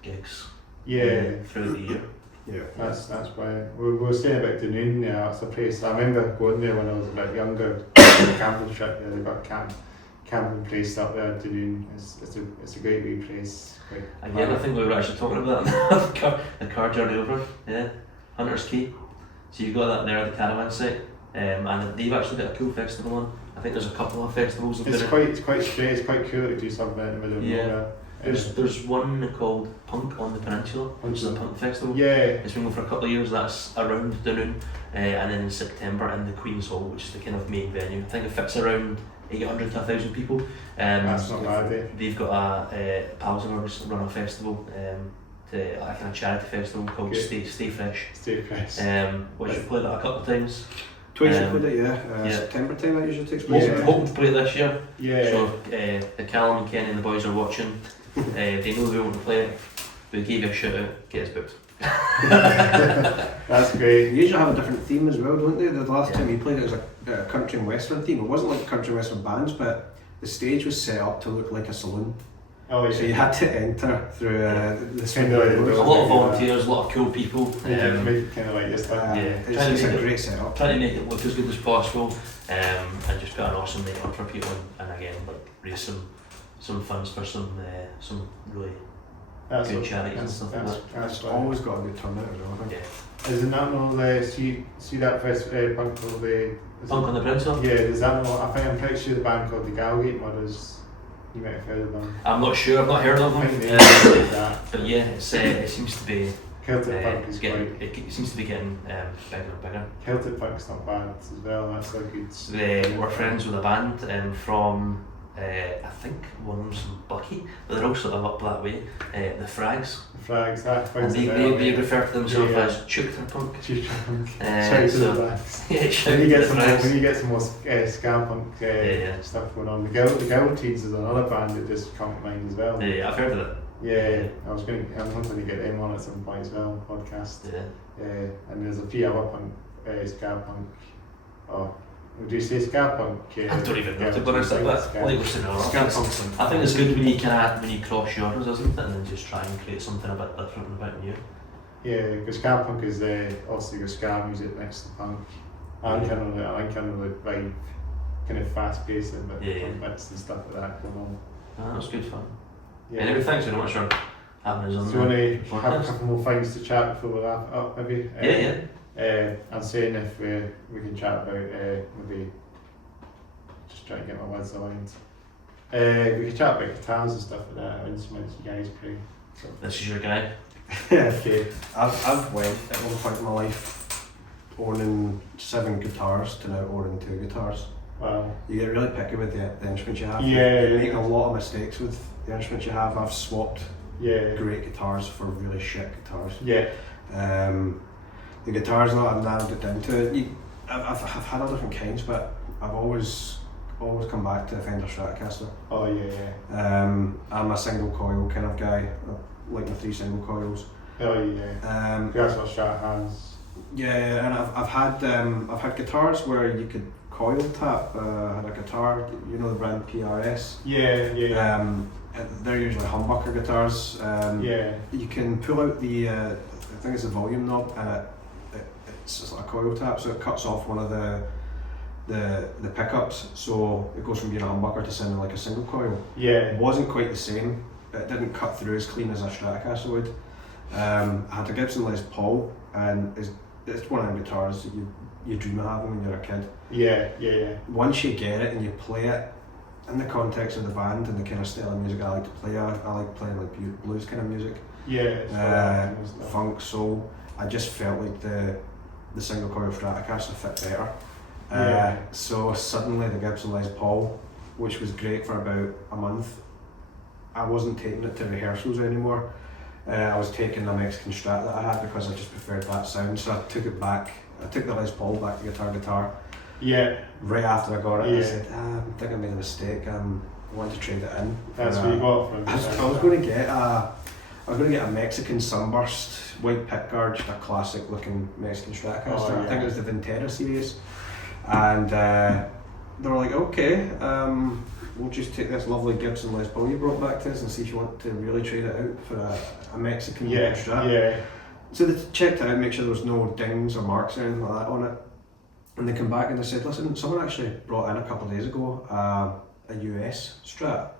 gigs. Throughout the year. Yeah, that's why we were saying about Dunoon there. It's a place I remember going there when I was a bit younger. The camping trip there, they've got camping place up there. Dunoon, it's a great wee place. Again, I think we were actually talking about that the car journey over. Yeah, Hunter's Key. So you've got that there at the caravan site, and they've actually got a cool festival on. I think there's a couple of festivals. It's quite straight. It's quite cool to do something in the middle of nowhere. There's one called Punk on the Peninsula, which is a punk festival. Yeah. It's been going for a couple of years. That's around Dunoon, and then in September in the Queen's Hall, which is the kind of main venue. I think it fits around 800 to 1,000 people. That's not bad. They've got a pals of ours run a festival, a kind of charity festival called Stay Fresh. Stay Fresh. Which we've played that a couple of times. Twice you played it, September time that usually takes place. Hoping to play it this year. Yeah. So the Callum and Kenny and the boys are watching. They know they want to play it. We gave you a shout out. Get us booked. That's great. They usually have a different theme as well, don't they? The last time we played it was a country and western theme. It wasn't like country and western bands, but the stage was set up to look like a saloon. Oh, yeah. So you had to enter through the swing a doors. lot of volunteers, a lot of cool people. Kind of like this stuff. It's a great setup. Trying to make it look as good as possible, and just put an awesome night on for people, and again, like raise some funds for some really good charities and stuff like that. That's always got a good turnout as well, I think. Yeah. Isn't that no see that punk called Punk on the Peninsula? Yeah, is that no? I'm pretty sure the band called the Gallgate Mothers. You might have heard of them. I'm not sure. I've not heard of them. But yeah, it seems to be. Celtic punk is it seems to be getting bigger and bigger. Celtic punk's not bad as well. That's a good. We're friends with a band from. I think one of them's from Bucky, but they're all sort of up that way. The Frags. Frags, and they refer to themselves as Chukter Punk. Chukter Punk. When you get some more Ska Punk stuff going on. The Guillotines is another band that just come to mind as well. Yeah, I've heard of it. Yeah, I'm hoping to get them on at some point as well, podcast. Yeah. And there's a few other punk, Ska Punk. Oh, would you say Ska Punk? I don't even know to be honest. I think it's good when you cross genres, isn't it, and then just try and create something a bit different and a bit new. Yeah, because Ska Punk is obviously the ska music next to punk. I kind of like kind of fast paced and bits and stuff like that going on. That was good fun. Yeah. Anyway, thanks very much for having us on. Do you want to have a couple more things to chat before we wrap it up, maybe? I'm saying if we can chat about maybe just trying to get my words aligned. We can chat about guitars and stuff like that, instruments you guys play. So. This is your guy. Okay. I've went at one point in my life owning 7 guitars to now owning 2 guitars. Wow. You get really picky with the instruments you have. Yeah. You make a lot of mistakes with the instruments you have. I've swapped great guitars for really shit guitars. Yeah. The guitars that I've narrowed it down to, I've had all different kinds, but I've always come back to the Fender Stratocaster. Oh yeah. I'm a single coil kind of guy. I like my 3 single coils. Oh yeah. That's what Strat has. Yeah, and I've had guitars where you could coil tap. I had a guitar, you know the brand PRS. Yeah. They're usually humbucker guitars. You can pull out the I think it's the volume knob, and it's just like a coil tap, so it cuts off one of the pickups, so it goes from being a humbucker to sounding like a single coil. Yeah. It wasn't quite the same. It didn't cut through as clean as a Stratocaster would. I had a Gibson Les Paul, and it's one of them guitars that you dream of having when you're a kid. Yeah. Once you get it and you play it in the context of the band and the kind of style of music I like to play, I like playing like blues kind of music. Yeah. Funk, soul. I just felt like the single coil Stratocaster fit better. Yeah. So suddenly the Gibson Les Paul, which was great for about a month, I wasn't taking it to rehearsals anymore. I was taking a Mexican Strat that I had because I just preferred that sound, so I took it back. I took the Les Paul back to Guitar. Yeah. Right after I got it, Yeah. I said, I think I made a mistake. I want to trade it in. That's what you got from I was going to get a Mexican Sunburst white pickguard, just a classic looking Mexican Stratocaster. Oh, yeah. I think it was the Vintera series, and they were like, okay, we'll just take this lovely Gibson Les Paul you brought back to us and see if you want to really trade it out for a Mexican Strat. Yeah. So they checked it out, make sure there was no dings or marks or anything like that on it. And they come back and they said, listen, someone actually brought in a couple of days ago a US Strat,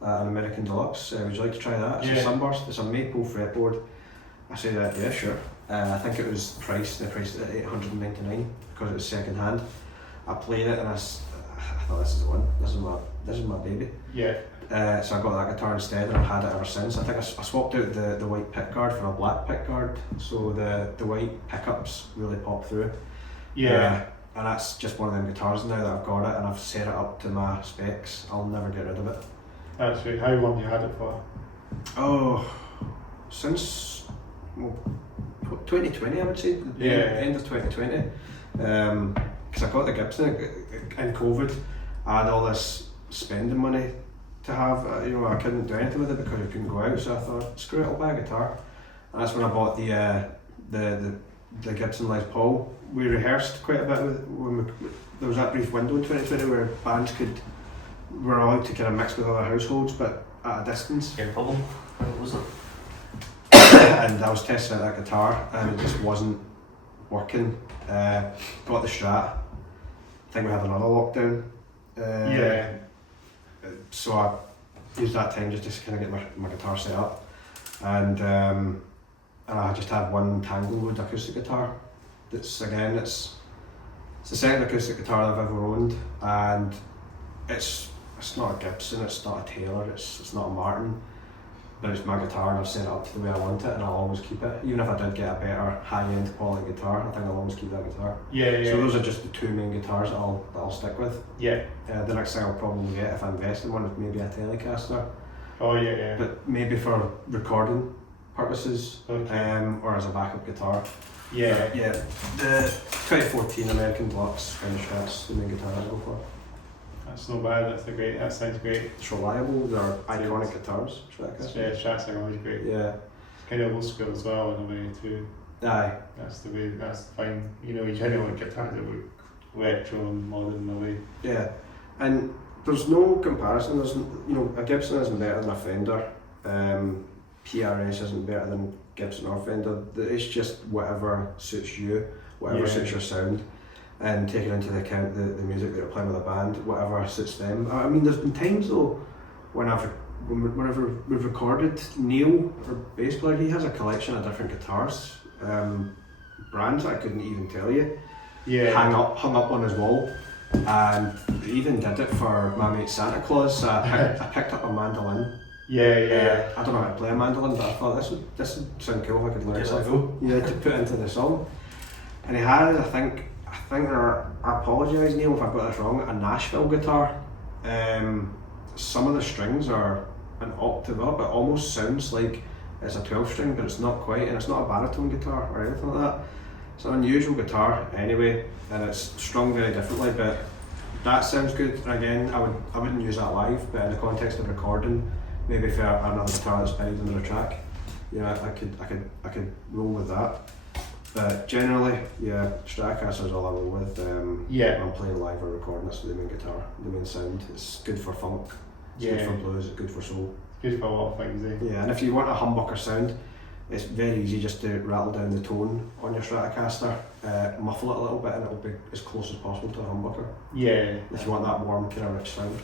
an American Deluxe. Would you like to try that? It's a Sunburst, it's a maple fretboard. I said, yeah, sure. I think it was they priced it at $899 because it was second hand. I played it and I thought, this is the one, this is my baby. Yeah. So I got that guitar instead and I've had it ever since. I think I swapped out the white pickguard for a black pickguard, so the white pickups really pop through. Yeah. And that's just one of them guitars now that I've got it and I've set it up to my specs. I'll never get rid of it. That's right. How long have you had it for? Oh, since 2020 I would say, end of 2020. Because I got the Gibson in COVID. I had all this spending money to have. I couldn't do anything with it because I couldn't go out, so I thought, screw it, I'll buy a guitar. And that's when I bought the Gibson Les Paul. We rehearsed quite a bit there was that brief window in 2020 where bands were allowed to kind of mix with other households but at a distance. Air bubble, was it? And I was testing out that guitar and it just wasn't working. Got the Strat. I think we had another lockdown. So I used that time just to kind of get my guitar set up, and I just had one Tanglewood acoustic guitar. It's the second acoustic guitar I've ever owned, and it's not a Gibson, it's not a Taylor, it's not a Martin, but it's my guitar and I've set it up to the way I want it and I'll always keep it. Even if I did get a better high-end quality guitar, I think I'll always keep that guitar. Yeah. So those are just the two main guitars that I'll stick with. Yeah. The next thing I'll probably get if I invest in one is maybe a Telecaster. Oh yeah. But maybe for recording purposes, Okay. or as a backup guitar. Yeah. Yeah. The 2014 American Deluxe finished, that's the main guitar I go for. That's not bad. That sounds great. It's reliable. They're iconic guitars. Yeah, Strats are always great. Yeah. It's kind of old school as well in a way too. Aye. That's the way. That's fine. You generally like guitars that were retro and modern in a way. Yeah. And there's no comparison. There's a Gibson isn't better than a Fender. PRS isn't better than Gibson or Fender. It's just whatever suits you, whatever suits your sound. And taking into account the music that you're playing with a band, whatever suits them. I mean, there's been times though whenever we've recorded, Neil, our bass player, he has a collection of different guitars, brands I couldn't even tell you. Yeah. Hung up on his wall, and he even did it for my mate Santa Claus. I picked up a mandolin. Yeah. I don't know how to play a mandolin, but I thought this would sound cool if I could learn something. Yeah, to put into the song. And he had, I think I apologise Neil if I got this wrong, a Nashville guitar. Some of the strings are an octave up. It almost sounds like it's a 12 string, but it's not quite, and it's not a baritone guitar or anything like that. It's an unusual guitar anyway, and it's strung very differently, but that sounds good. And again, I wouldn't use that live, but in the context of recording, maybe for another guitar that's buried under a track, I could roll with that. But generally, Stratocaster is all I roll with. When I'm playing live or recording, that's the main guitar, the main sound. It's good for funk, it's good for blues, it's good for soul. Good for a lot of things, eh? Yeah, and if you want a humbucker sound, it's very easy just to rattle down the tone on your Stratocaster, muffle it a little bit, and it'll be as close as possible to a humbucker. Yeah. If you want that warm, kind of rich sound.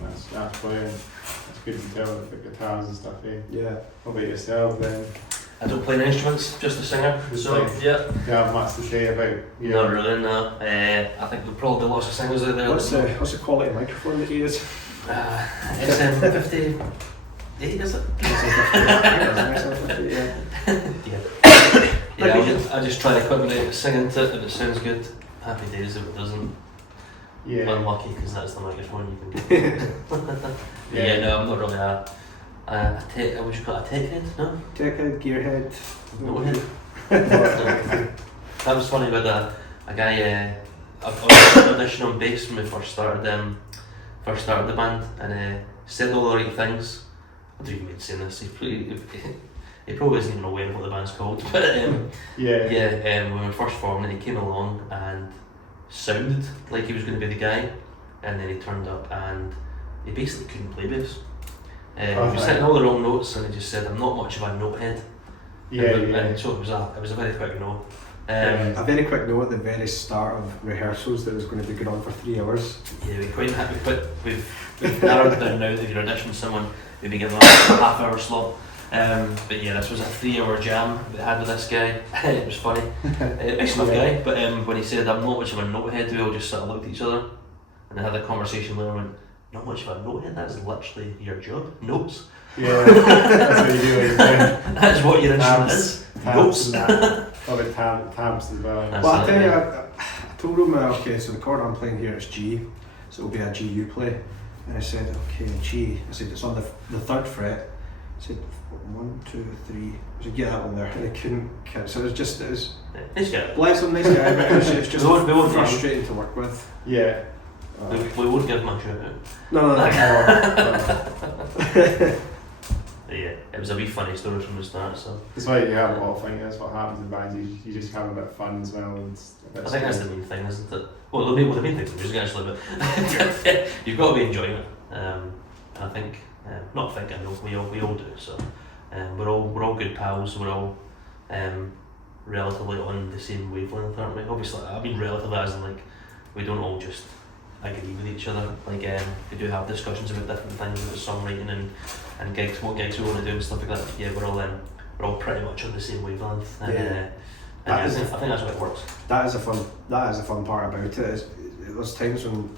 That's brilliant. That's good to tell with the guitars and stuff, eh? Yeah. What about yourself then? I don't play any instruments, just a singer. So yeah. Do you have much to say about? Not really, no. I think there's probably lots of singers out there. What's the quality microphone that you use? SM58, is it? Yeah. Yeah. I just try to quickly sing into it. If it sounds good, happy days. If it doesn't, unlucky, because that's the microphone you can get. No, I'm not really I wish you call it a tech head, no? Tech head, gearhead. No head. That was funny with a guy. I was audition on bass when we first started the band, and said all the right things. I don't even mean saying this. He probably isn't even aware of what the band's called. But when we first formed it, he came along and sounded like he was going to be the guy, and then he turned up and he basically couldn't play bass. He was hitting all the wrong notes, and he just said, "I'm not much of a note head." And so it was a very quick no. A very quick note at the very start of rehearsals that was going to be going on for 3 hours. Yeah, we've narrowed it down now that if you're auditioning someone, we'd be given a half-hour slot. But yeah, this was a 3-hour jam that I had with this guy. It was funny. Nice enough guy, but when he said, "I'm not much of a note head," we all just sort of looked at each other and had a conversation later and went, "Not much of a note head? That's literally your job. Notes." Yeah, that's what you do. That's what your instrument is. Notes. Tabs as well. Well, I tell you, I told him, okay, so the chord I'm playing here is G, so it'll be a G you play. And I said, okay, G. I said, it's on the 3rd fret. I said, 1, 2, 3. I said, get that one there. And I couldn't catch. So it was nice guy. Bless him, nice guy, but it's just we won't frustrating to work with. Yeah. We won't give him a shout out. No. Yeah, it was a wee funny story from the start. So that's why you have a lot of fun. That's what happens in bands. You just have a bit of fun as well. And I think that's the main thing, isn't it? Well, the main thing is music actually, but you've got to be enjoying it. I think, I know we all do. So we're all good pals. We're all relatively on the same wavelength, aren't we? Obviously, I mean relatively as in like we don't all just agree with each other. Like we do have discussions about different things, about songwriting and gigs, what gigs we want to do and stuff like that. Yeah, we're all pretty much on the same wavelength. And, I think that's what it works. That is a fun part about it. There's times when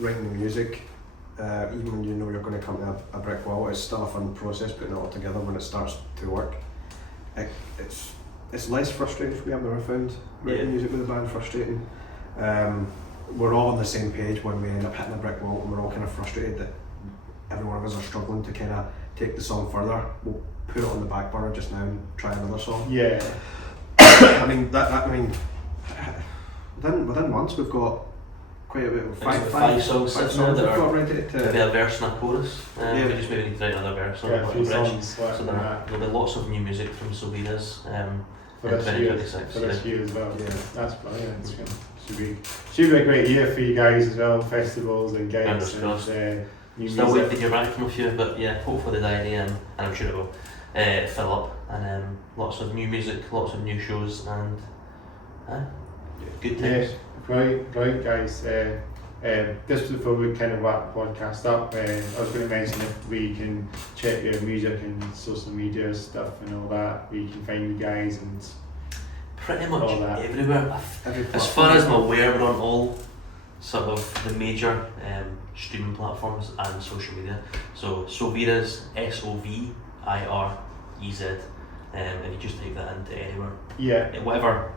writing the music, even when you know you're going to come to a brick wall, it's still a fun process putting it all together when it starts to work. It's less frustrating for me. I've never found writing music with a band frustrating. We're all on the same page when we end up hitting a brick wall, and we're all kind of frustrated that every one of us are struggling to kind of take the song further. We'll put it on the back burner just now and try another song. Yeah. I mean within months we've got quite a bit of five songs sitting there that are ready to maybe a verse and a chorus. We just maybe need to write another verse on a few bridge. songs. So there'll be lots of new music from Sovirez for in this 2026. For this year as well. Yeah. That's brilliant. Should be a great year for you guys as well. Festivals and gigs. New Still music. waiting to hear back from a few, but yeah, hopefully the diary and I'm sure it will fill up, and lots of new music, lots of new shows, and good times. Yeah, right guys. Just before we kind of wrap the podcast up, I was going to mention if we can check your music and social media stuff and all that, where you can find you guys and pretty much everywhere. As far platform. as I'm aware, we're on all sort of the major streaming platforms and social media. So Sovirez, Sovirez, if you just type that into anywhere. Yeah. Whatever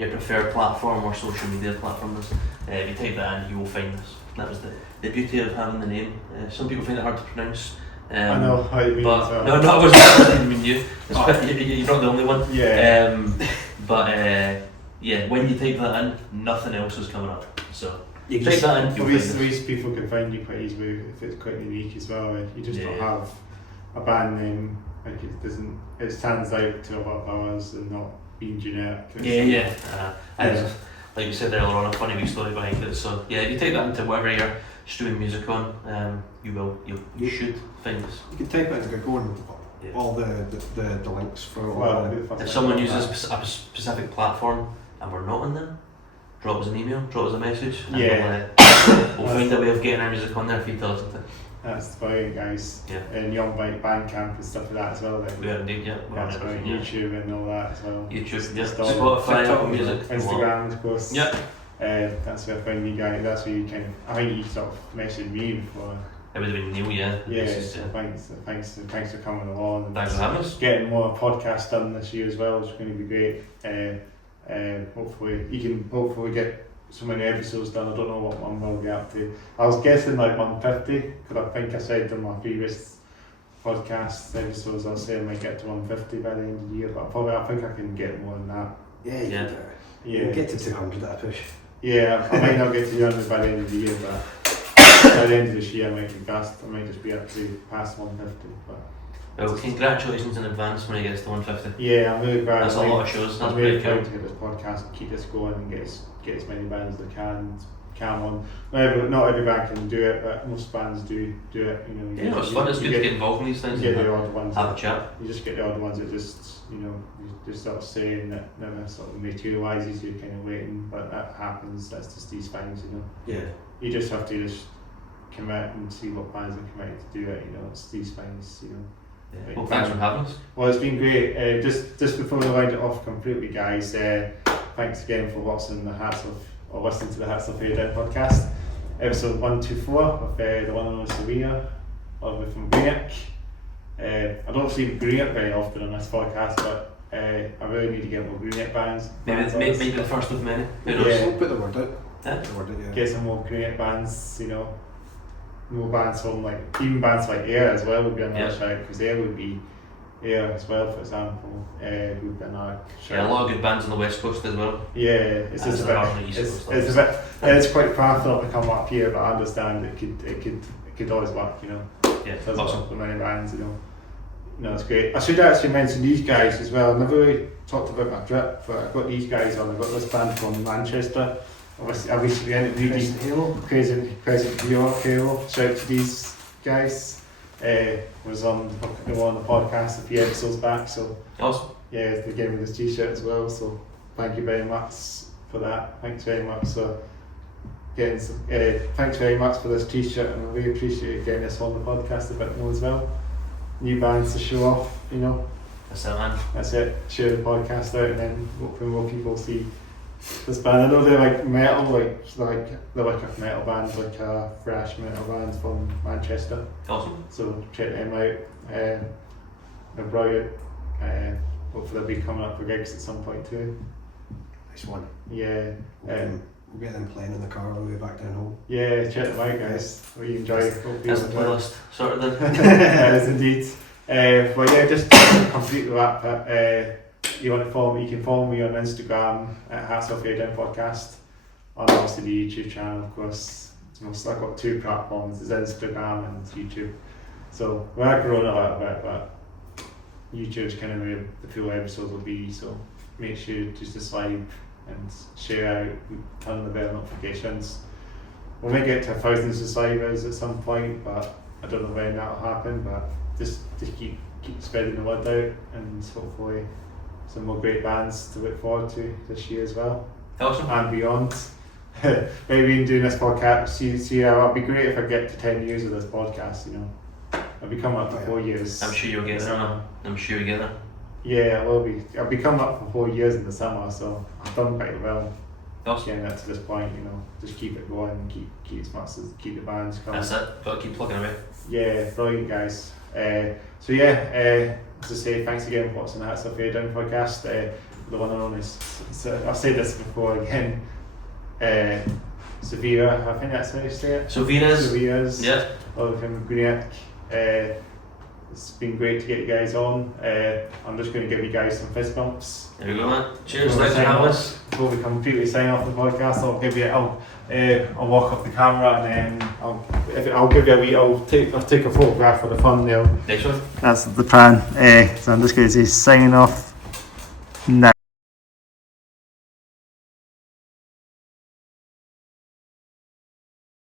your preferred platform or social media platform is, if you type that in, you will find us. That was the beauty of having the name. Some people find it hard to pronounce. I know how you mean but as well. No, I wasn't mean you. You're not the only one. Yeah. When you type that in, nothing else is coming up. So You type that in, you'll find us. Ways people can find you quite easily if it's quite unique as well. You just don't have a band name. Like it stands out to a lot of ours and not being generic. Like you said earlier on, a funny wee story behind it. So yeah, if you take that into whatever you're streaming music on, you should find us. You can type it into Google and all the links for all if someone uses a specific platform and we're not on them, drop us an email, drop us a message, and we'll find a way of getting our music on there for you to listen to. That's brilliant, guys. Yeah. And you're on like Bandcamp and stuff like that as well. Then. We are indeed, yeah. We're on everything, YouTube and all that as well. YouTube, Spotify, Apple Music, Instagram, of course. Yeah. That's where I found you guys. That's where you I think you sort of messaged me before. It would have been Neil, yeah. Yeah, so thanks for coming along. And Thanks for having us. Getting more podcasts done this year as well is going to be great. Hopefully you can get so many episodes done. I don't know what one we'll be up to. I was guessing like 150 because I think I said in my previous podcast episodes I was saying I might get to 150 by the end of the year, but I think I can get more than that. Yeah, you can do it. Yeah. You'll get to 200 at a push. Yeah, I might not get to 200 by the end of the year, but by the end of this year I might be fast. I might just be up to past 150. But well, congratulations in advance when it gets to 150. yeah, I'm really proud. That's a lot of shows. That's I'm really pretty cool. proud to get this podcast and keep this going and get as many bands as I can on. Not every band can do it, but most bands do it. You know. Yeah, it's fun. It's good to get involved in these things. You get the odd ones. Have a chat. You just get the odd ones that just you just sort of saying that never sort of materialises. You're kind of waiting, but that happens. That's just these things, you know. Yeah. You just have to just commit and see what bands are committed to do it. You know, it's these things. You know. Yeah. Well, thanks for having us. Well, it's been great. Just before we wind it off completely, guys. Thanks again for watching listening to the Hats Off Your Down podcast, episode 124 with the one and only Sovirez, all the way from Greenock. I don't see Greenock very often on this podcast, but I really need to get more Greenock bands. Maybe the first of many. Who knows? Yeah, we'll put the word out. Yeah. Put the word out, yeah. Get some more Greenock bands, you know. More bands from even bands like Air as well would be another shout, because Air would be Air as well, for example. Would be another shout. Yeah, a lot of good bands on the West Coast as well. Yeah, it's just a bit. It's quite far for them to come up here, but I understand it could always work, you know. Yeah, There's awesome. so many bands, you know. No, it's great. I should actually mention these guys as well. I never really talked about my trip, but I've got these guys on. I've got this band from Manchester. Obviously, interviewed these Crescent Halo. Shout out to these guys. Was on the podcast a few episodes back. So Awesome. yeah, they gave me this T-shirt as well. So thank you very much for that. Thanks very much for getting. Thanks very much for this T-shirt, and I really appreciate getting this on the podcast a bit more as well. New bands to show off, you know. That's it, man. That's it. Share the podcast out, and then hopefully more people see this band. I know they're like metal, they're like a metal band, like a thrash metal band from Manchester. Awesome. So check them out. They're brilliant. Hopefully they'll be coming up for gigs at some point too. Nice one. Yeah. We'll get them playing in the car on the way back down home. Yeah, check them out, guys. We enjoy it. That's the playlist sorted then. Yes, indeed. But yeah, just to complete the wrap up. You want to follow me? You can follow me on Instagram at Hats Off Your Down Podcast, and obviously the YouTube channel, of course. I've got two platforms: it's Instagram and YouTube. So we're growing a little bit, but YouTube's kind of where the full episodes will be. So make sure to subscribe and share out, turn on the bell notifications. We may get to 1,000 subscribers at some point, but I don't know when that'll happen. But just keep spreading the word out, and hopefully some more great bands to look forward to this year as well. Awesome. And beyond. Maybe in doing this podcast, see it'd be great if I get to 10 years of this podcast, you know. I'll be coming up to 4 years. I'm sure you'll get there, man. I'm sure you'll get there. Yeah, I will be. I'll be coming up for 4 years in the summer, so I've done quite well. Awesome. Getting it to this point, you know. Just keep it going and keep as much as keep the bands coming. That's it. Gotta keep plugging away. Yeah, brilliant guys. As I say, thanks again for watching the Hats Off Your Down podcast. The one and only, I've said this before again, Sovirez, I think that's how you say it. Sovirez. Yeah. All from Greenock. It's been great to get you guys on. I'm just going to give you guys some fist bumps. There we go, man. Cheers. Thanks for having us. Before we completely sign off the podcast, I'll walk up the camera, and then I'll take a photograph for the thumbnail. Next one. That's the plan. So I'm just going to say signing off now.